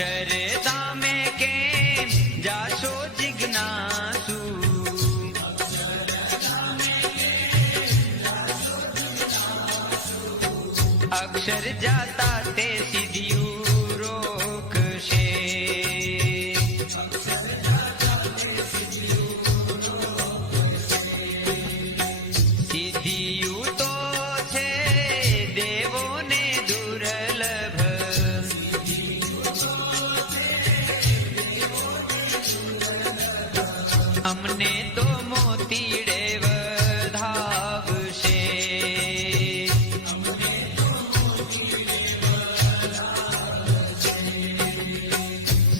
અક્ષરધામે કેમ જાશો જિજ્ઞાસુ, અક્ષર જાતા તે સિદ્ધિયું રોકશે. સિદ્ધિયું તો છે દેવોને દુર્લભ, અમને તો મોતીડે વધાવશે.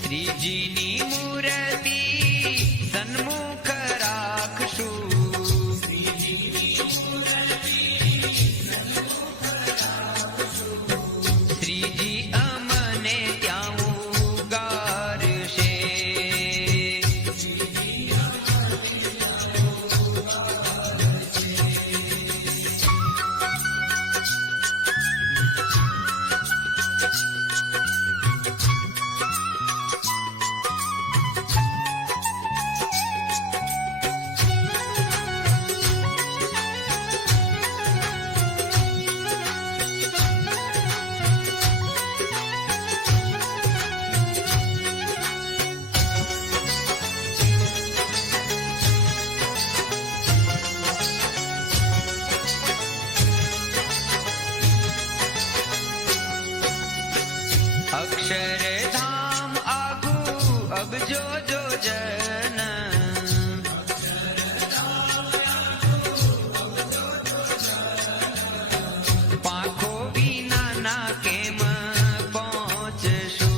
શ્રીજીની મૂર્તિ સન્મુખ રાખશું, શ્રીજી અમને ત્યાં ઉગારશે. અક્ષરધામ આગું અબજો જોજન, પાંખો વિના ના કેમ પહોંચશું.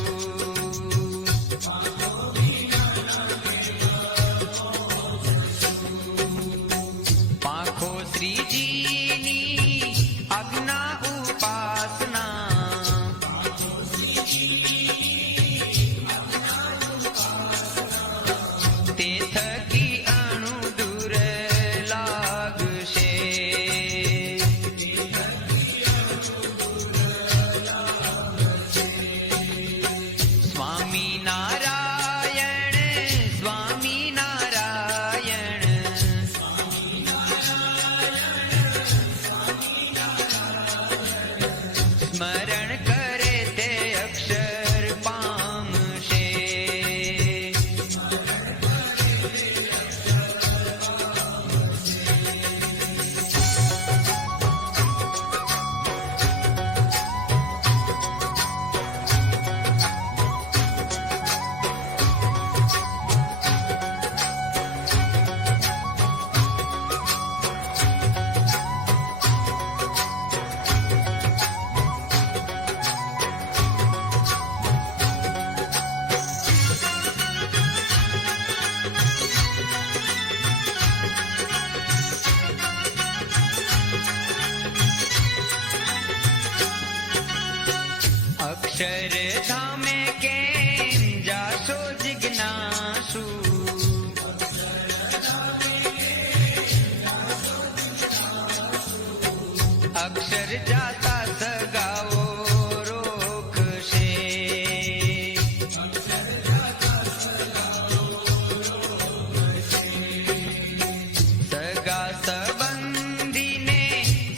પાંખો શ્રીજીની આજ્ઞા ઉપાસના, તે થકી અણુ દૂર લાગશે. સ્વામી નારાયણ સ્વામી નારાયણ, સ્મરણ કરે તે અક્ષર પામશે. અક્ષરધામે કેમ જાશો જિજ્ઞાસુ, અક્ષર જાતા સગાઓ રોકશે. સગા સંબંધીને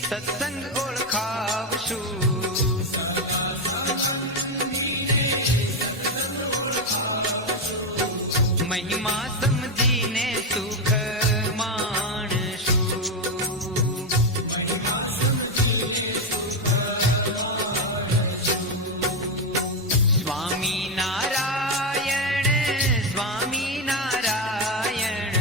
સત્સંગ ઓળખાવશું, મહિમા સમજીને સુખ માણશું. સ્વામી નારાયણ સ્વામી નારાયણ,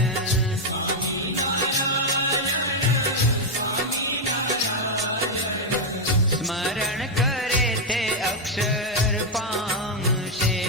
સ્મરણ કરે તે અક્ષર પામશે.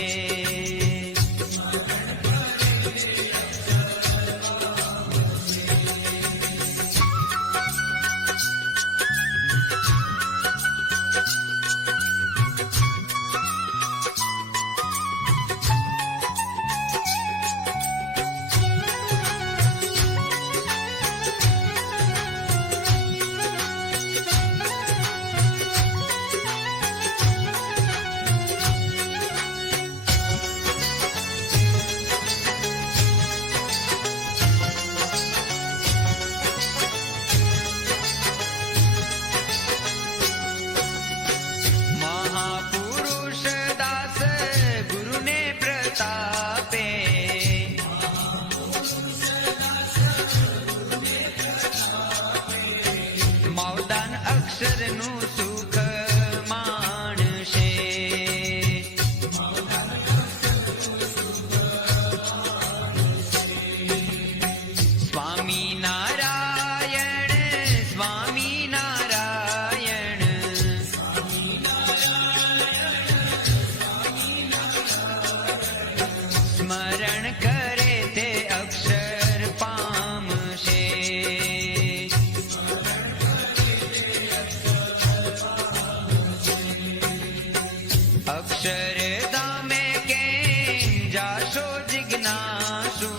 અક્ષરધામે કેમ જાશો જિજ્ઞાસુ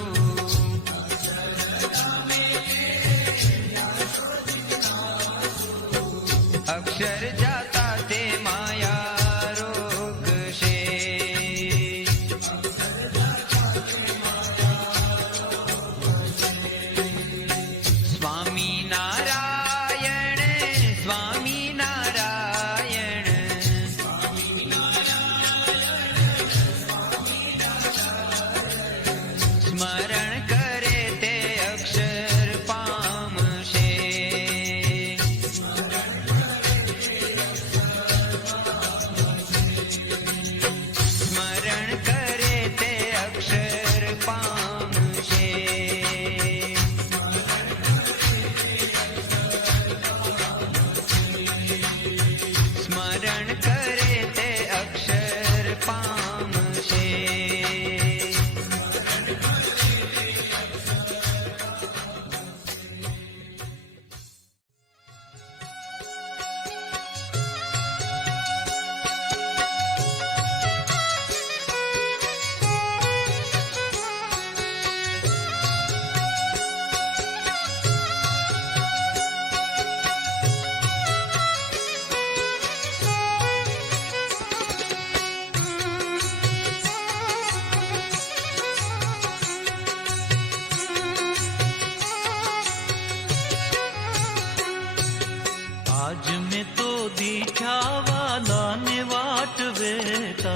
અક્ષર જાતા તે માયા રોકશે સ્વામી નારાયણ સ્વામી નારાયણ સ્મરણ કરે તે અક્ષર પામશે સ્મરણ કરે તે અક્ષર પામશે સ્મરણ કરે તે અક્ષર પામશે आज मैं तो दीठा वाला ने वाट वेता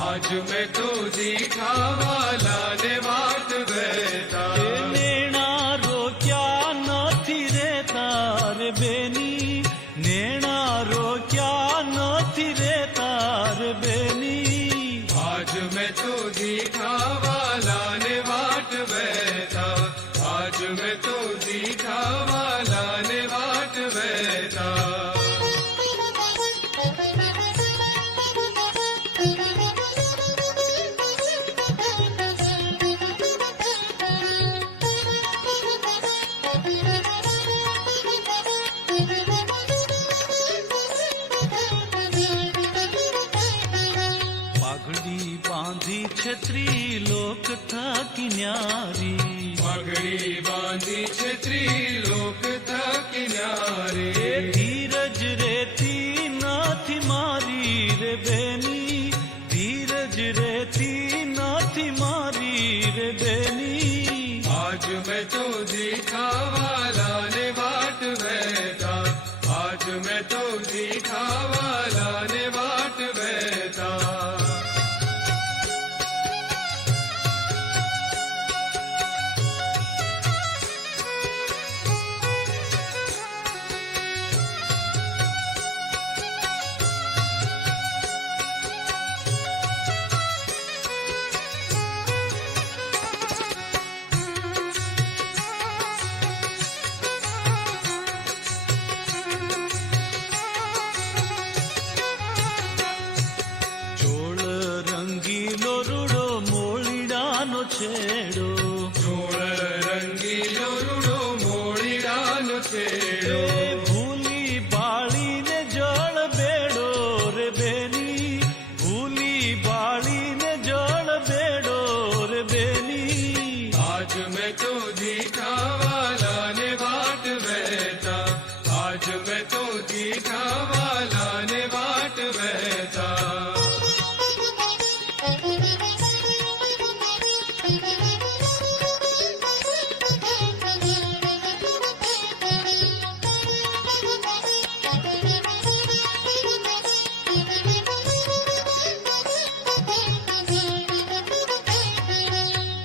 आज मैं तो दिखा वाला ने वाट बैठा नेणा रोक्या નથી રેતા રે બેની નેણા રોક્યા નથી રેતા રે બેની आज मैं तो दिखा वाला ने वाट बैठा आज मैं तो दिखा वाला ने वाट बैठा પાઘડી બાંધી છત્રી લોક થાકી ન્યારી पगड़ी बांधी छत्री लोक था किनारे ધીરજ રેતી નથી મારી રે બેની ધીરજ રેતી નથી મારી રે બેની आज मैं तो दिखा वाला ने वाट बैठा आज मैं तो दिखा वाला ने वाट बैठा ચોળ રંગીલો રૂડો મોળીડાનો છેડો ચોળ રંગીલો રૂડો મોળીડાનો છેડો ભૂલી બાળીને જળ બેડો રે બેની ભૂલી બાળીને જળ બેડો રે બેની आज मैं तो दिखा वाला ने वाट बैठा आज मैं तो दिखा वाला ने वाट बैठा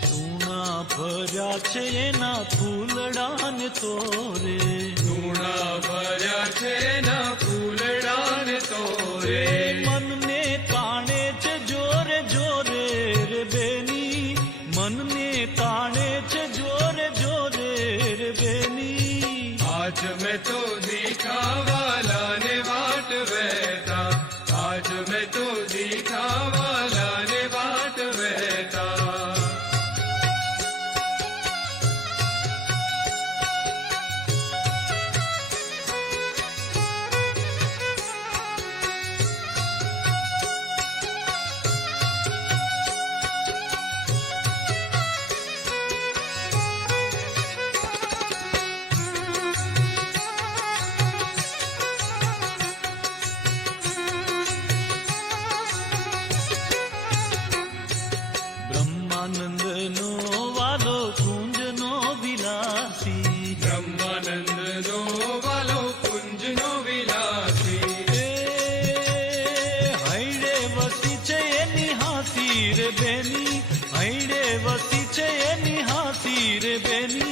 ચૂણા ભર્યા છે એના ફૂલડાને તોરે ધૂણા ભર્યા છે ના ફૂલડાને તોરે મનને તાણે છે જોરે જોરે રે બેની મનને તાણે છે જોરે જોરે રે બેની आज मैं तो दिखा वाला ने वाट बैठा आज मैं तो दिखा वाला ने वाट बैठा છે એની હાસી રે બેની, હૈડે વસી છે એની હાસી રે બેની.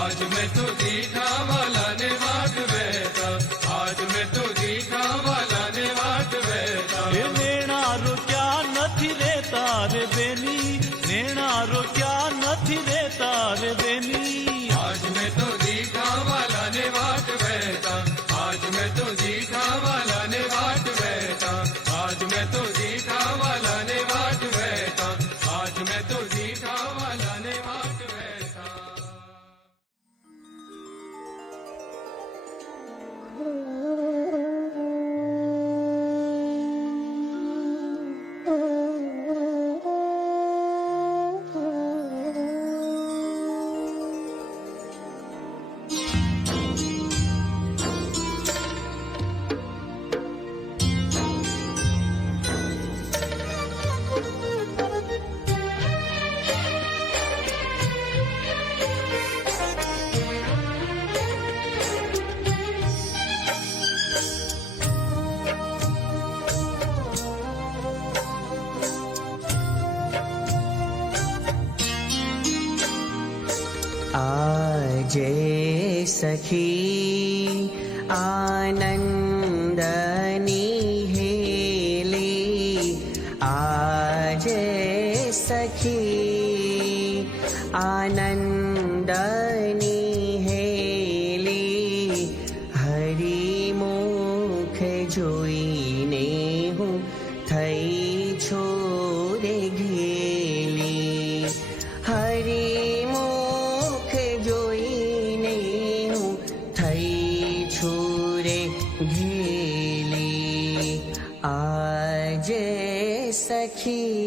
आज मैं तो दीठा वाला ने वाट वहता, आज मैं तो दीठा वाला ने वाट वहता. એ નેણારો ક્યાં નથી રેતા રે બેની, નેણારો ક્યાં નથી રેતા રે બેની. आज मैं तो दीठा वाला ने वाट वहता, आज मैं तो दीठा वाला ने वाट वहता, आज मैं तो दीठा वाला ने वाट वहता, आज मैं तो दीठा वाला ने वाट वहता. આજે સખી આનંદની હેલી, આજે સખી આનંદની હેલી, હરિમુખ જોઈને હું થઈ છું રે ઘેલી. હરિમુખ જોઈને હું થઈ છું રે ઘેલી, આજે સખી.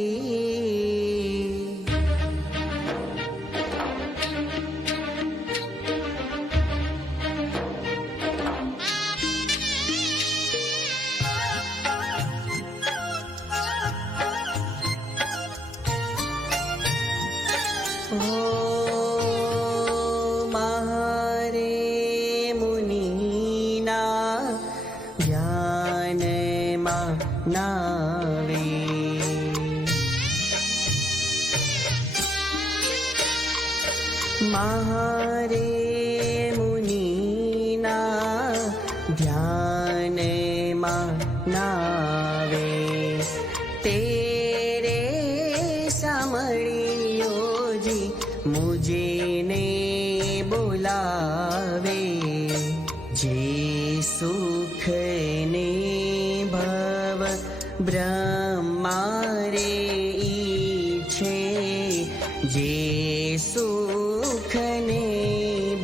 મારે મુનિના ધ્યાનમાં નાવે, મારે મુનિના ધ્યાનમાં નાવે, તેરે સામળિયોજી મુજે ને બોલાવે. જે સુખ ને ભવ બ્રહ્મારે ઈચ્છે, જે સુખ ને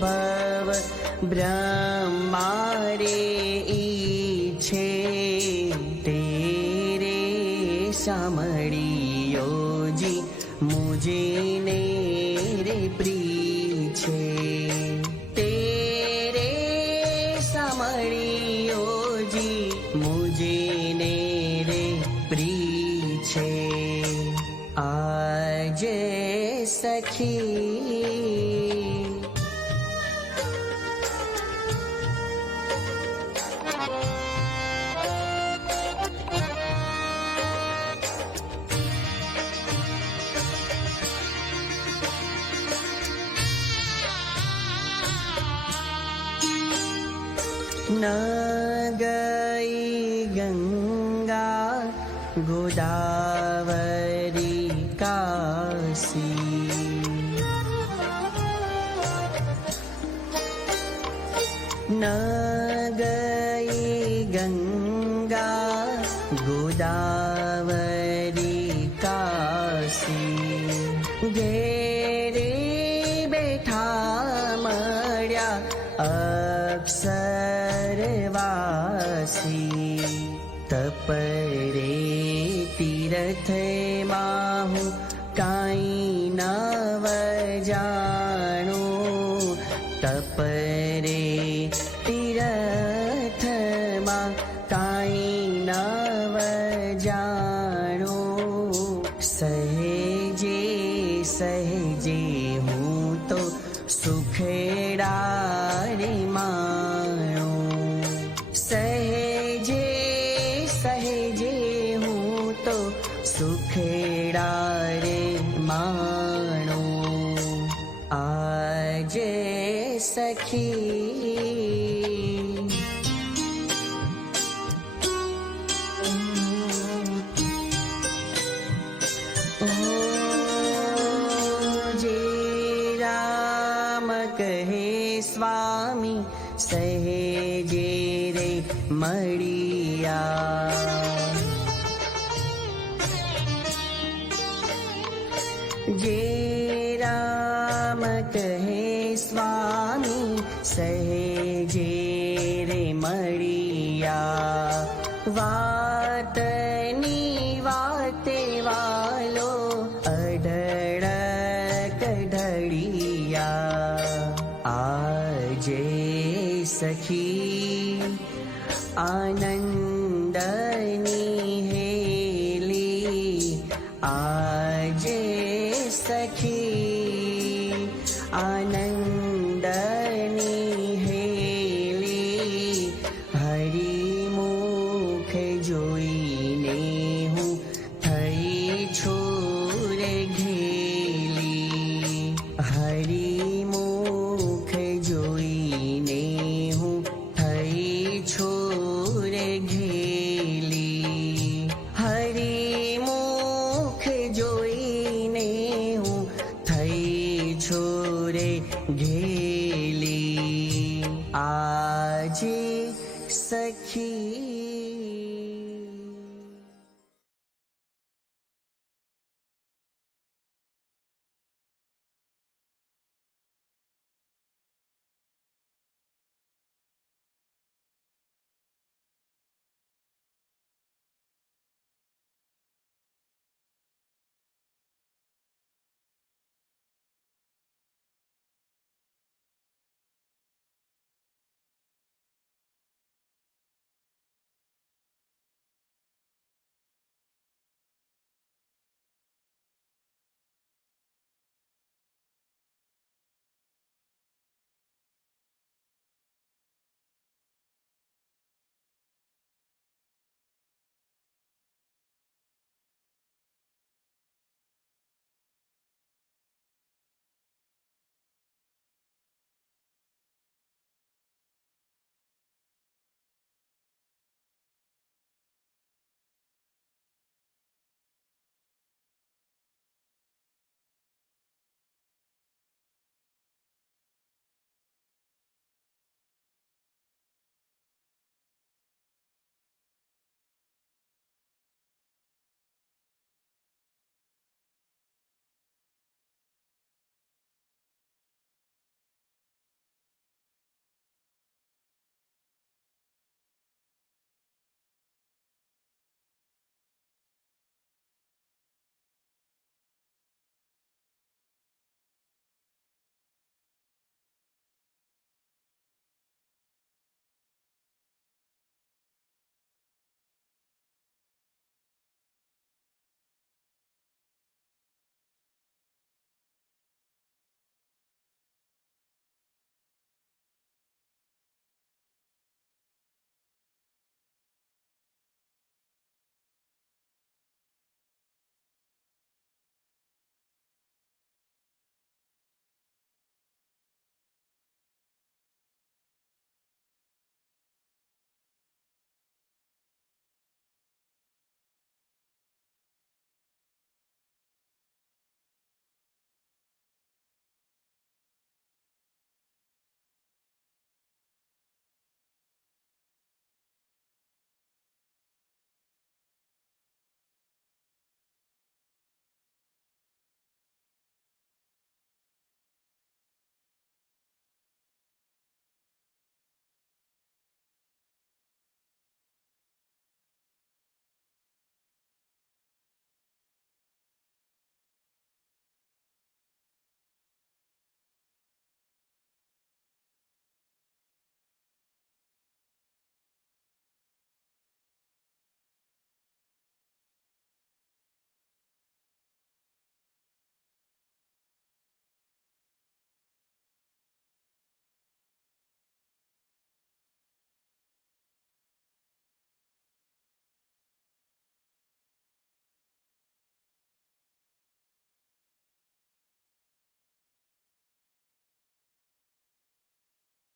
ભવ બ્રહ્મારે ઈચ્છે, તેરે સામળિયોજી મુજે ને રે પ્રીછે. તેરે સામળિયોજી મુજે ને રે પ્રીછે, આજે સખી. ન ગઈ ગંગા ગોદાવરી કાશી, ન ગઈ ગંગા ગોદાવરી કાશી, ઘેરે બેઠા મળ્યા અક્ષરવાસી. તપરે તીર્થમાં હું કાંઈ નવ જાણું, તપરે તીર્થમાં કાંઈ નવ જાણું. સહેજે સહેજે હું તો સુખડા રે માણું, સહેજે સહેજે હું તો સુખેડા રે માણો આજે સખી સ્વામી સહેજે રે મળિયા જે રામ કહે સ્વામી સહેજે રે મળિયા વાતની વાતે વાલો અઢળ કઢળિયા આજે સખી આનંદની હેલી આજે સખી